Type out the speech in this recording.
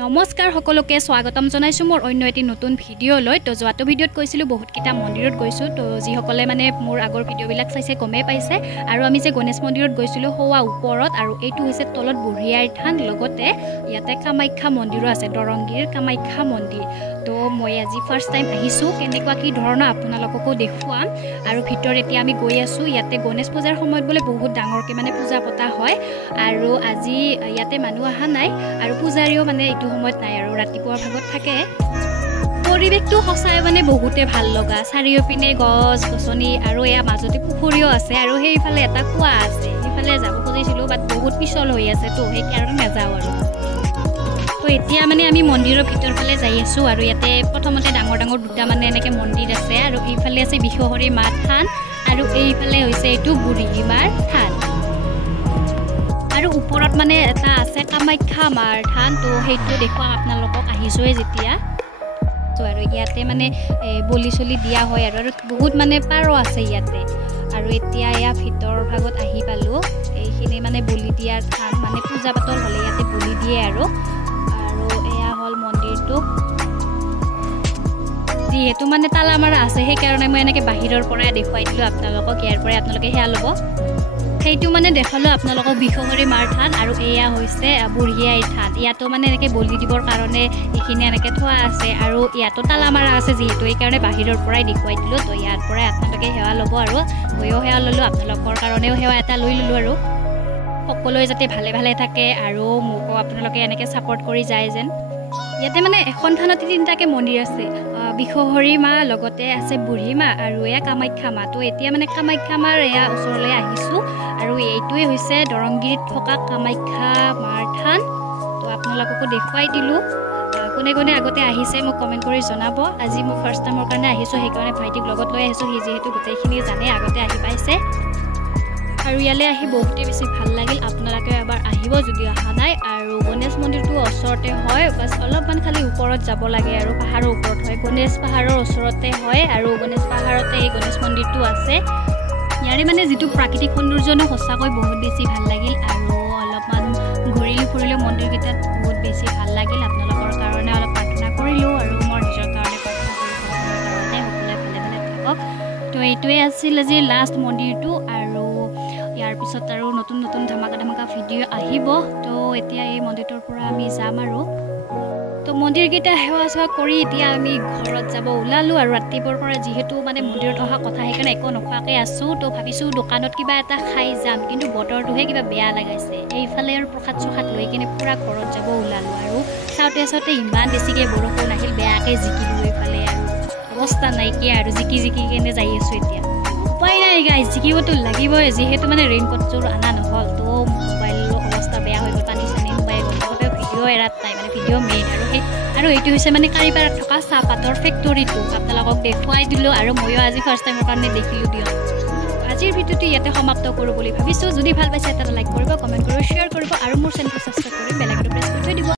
নমস্কাৰ সকলোকে স্বাগতম জনাইছো মোৰ অন্য এটি নতুন ভিডিও লৈ তো যোৱাটো ভিডিওত কৈছিলো বহুত কিটা মন্দিৰত গৈছো তো যি সকলে মানে মোৰ আগৰ ভিডিও বিলাক চাইছে গমে পাইছে আৰু আমি যে গণেশ মন্দিৰত গৈছিলো হোৱা ওপৰত আৰু এইটো হৈছে তলত বুঢ়িয়াৰ থান লগতে ইয়াতে কামাখ্যা মন্দিৰো আছে দৰংগীৰ কামাখ্যা মন্দিৰ তো মই আজি ফাৰ্স্ট টাইম আহিছো কেনেকুৱা কি ধৰণৰ আপোনালোককো দেখুৱাম আৰু ভিতৰ এতিয়া আমি গৈ আছো ইয়াতে গণেশ পূজাৰ সময়ত বলে বহুত ডাঙৰকে মানে পূজা পতা হয় আৰু আজি ইয়াতে মানুহ আহা নাই আৰু পূজাৰীও মানে এইটো সময়ত নাই আৰু ৰাতিপুৱাৰ ভাগত থাকে পৰিবেশটো সঁচাই মানে বহুতে ভাল লগা চাৰিওপিনে গছ গছনি আৰু এয়া মাজতে পুখুৰীও আছে আৰু সেইফালে এটা কুৱা আছে সেইফালে যাব খুজিছিলো বাট বহুত পিছল হৈ আছে তো সেইকাৰণে নাযাওঁ আৰু তো এতিয়া মানে আমি মন্দিৰৰ ভিতৰ ফালে যাই আছো আৰু ইয়াতে প্ৰথমতে ডাঙৰ ডাঙৰ দুটা মানে এনেকে মন্দিৰ আছে আৰু এইফালে আছে বিশ্বহৰি মা থান আৰু এইফালে হৈছে এইটো বুঢ়ীমাৰ থান আৰু ওপৰত মানে এটা আছে কামাখ্যা মাৰ থান তো সেইটো দেখুৱা আপোনালোকক আহিছোৱে যেতিয়া তো আৰু ইয়াতে মানে বলি চলি দিয়া হয় আৰু বহুত মানে পাৰো আছে ইয়াতে আৰু এতিয়া এয়া ভিতৰ ভাগত আহি পালো এইখিনি মানে বলি দিয়াৰ থান মানে পূজা পাতল হলে ইয়াতে বলি দিয়ে আৰু এয়া হল মন্দিৰটো যিহেতু মানে তালা মাৰা আছে সেইকাৰণে মই এনেকে বাহিৰৰ পৰাই দেখুৱাই দিলো আপোনালোকক ইয়াৰ পৰাই আপোনালোকে হেয়া ল'ব সেইটো মানে দেখালো আপোনালোকক বিশ্বহৰি মাৰ থান আৰু এয়া হৈছে বুঢ়িয়াই থান ইয়াতো মানে এনেকে বলি দিবৰ কাৰণে এইখিনি এনেকে থোৱা আছে আৰু ইয়াতো তালা মাৰা আছে যিহেতু এইকাৰণে বাহিৰৰ পৰাই দেখুৱাই দিলো তো ইয়াৰ পৰাই আপোনালোকে সেৱা ল'ব আৰু ময়ো সেৱা ল'লো আপোনালোকৰ কাৰণেও সেৱা এটা লৈ ল'লো আৰু সকলোৱে যাতে ভালে ভালে থাকে আৰু মোকো আপোনালোকে এনেকে সাপোৰ্ট কৰি যায় যেন ইয়াতে মানে এখন থানত তিনিটাকে মন্দিৰ আছে বিশ্বহৰি মা লগতে আছে বুঢ়ী মা আৰু এয়া কামাখ্যা মা তো এতিয়া মানে কামাখ্যা মাৰ এয়া ওচৰলৈ আহিছো আৰু এইটোৱে হৈছে দৰংগিৰিত থকা কামাখ্যা মাৰ থান তো আপোনালোককো দেখুৱাই দিলো কোনে কোনে আগতে আহিছে মোক কমেন্ট কৰি জনাব আজি মই ফাৰ্স্ট টাইমৰ কাৰণে আহিছো সেইকাৰণে ভাইটিক লগত লৈ আহিছো সি যেহেতু গোটেইখিনি জানে আগতে আহি পাইছে আৰু ইয়ালে আহি বহুতে বেছি ভাল লাগিল আপোনালোকে এবাৰ আহিব যদি অহা নাই আৰু গণেশ মন্দিৰটো ওচৰতে হয় বাস অলপমান খালি ওপৰত যাব লাগে আৰু পাহাৰৰ ওপৰত হয় গণেশ পাহাৰৰ ওচৰতে হয় আৰু গণেশ পাহাৰতে এই গণেশ মন্দিৰটো আছে ইয়াৰে মানে যিটো প্ৰাকৃতিক সৌন্দৰ্যনো সঁচাকৈ বহুত বেছি ভাল লাগিল আৰু অলপমান ঘূৰিলো ফুৰিলো মন্দিৰকেইটাত বহুত বেছি ভাল লাগিল আপোনালোকৰ কাৰণে অলপ প্ৰাৰ্থনা কৰিলো আৰু মোৰ নিজৰ কাৰণে প্ৰাৰ্থনা কৰিলো সকলোৱে ভালে ভালে থাকক তো এইটোৱে আছিল আজি লাষ্ট মন্দিৰটো আৰু ইয়াৰ পিছত আৰু নতুন নতুন ধামাকা ভিডিঅ' আহিব তো এতিয়া এই মন্দিৰটোৰ পৰা আমি যাম আৰু তো মন্দিৰকেইটা সেৱা চেৱা কৰি এতিয়া আমি ঘৰত যাব ওলালো আৰু ৰাতিপুৱাৰ পৰা যিহেতু মানে মন্দিৰত অহা কথা সেইকাৰণে একো নোখোৱাকৈ আছো তো ভাবিছো দোকানত কিবা এটা খাই যাম কিন্তু বতৰটোহে কিবা বেয়া লাগাইছে এইফালে আৰু প্ৰসাদ চসাদ লৈ কিনে পুৰা ঘৰত যাব ওলালো আৰু চাওঁতে চাওঁতে ইমান বেছিকৈ বৰষুণ আহিল বেয়াকৈ জিকিলো এইফালে আৰু অৱস্থা নাইকিয়া আৰু জিকি কিনে যাই আছো এতিয়া উপায় নাই গাইজ জিকিবতো লাগিবই যিহেতু মানে ৰেইনকোটযোৰ অনা নহ'ল তো মোবাইলৰ অৱস্থা বেয়া হৈ গ'ল পানী চানী সোমাই গ'ল লগতে ভিডিঅ' এৰাত নাই মানে ভিডিঅ' মেইন আৰু এইটো হৈছে মানে কাৰিপাৰাত থকা চাহপাতৰ ফেক্টৰীটো আপোনালোকক দেখুৱাই দিলোঁ আৰু ময়ো আজি ফাৰ্ষ্ট টাইমৰ কাৰণে দেখিলোঁ দিয়ক আজিৰ ভিডিঅ'টো ইয়াতে সমাপ্ত কৰোঁ বুলি ভাবিছোঁ যদি ভাল পাইছে এটা লাইক কৰিব কমেণ্ট কৰিব শ্বেয়াৰ কৰিব আৰু মোৰ চেনেলটো ছাবস্ক্ৰাইব কৰি বেল আইকনটো প্ৰেছ কৰি থৈ দিব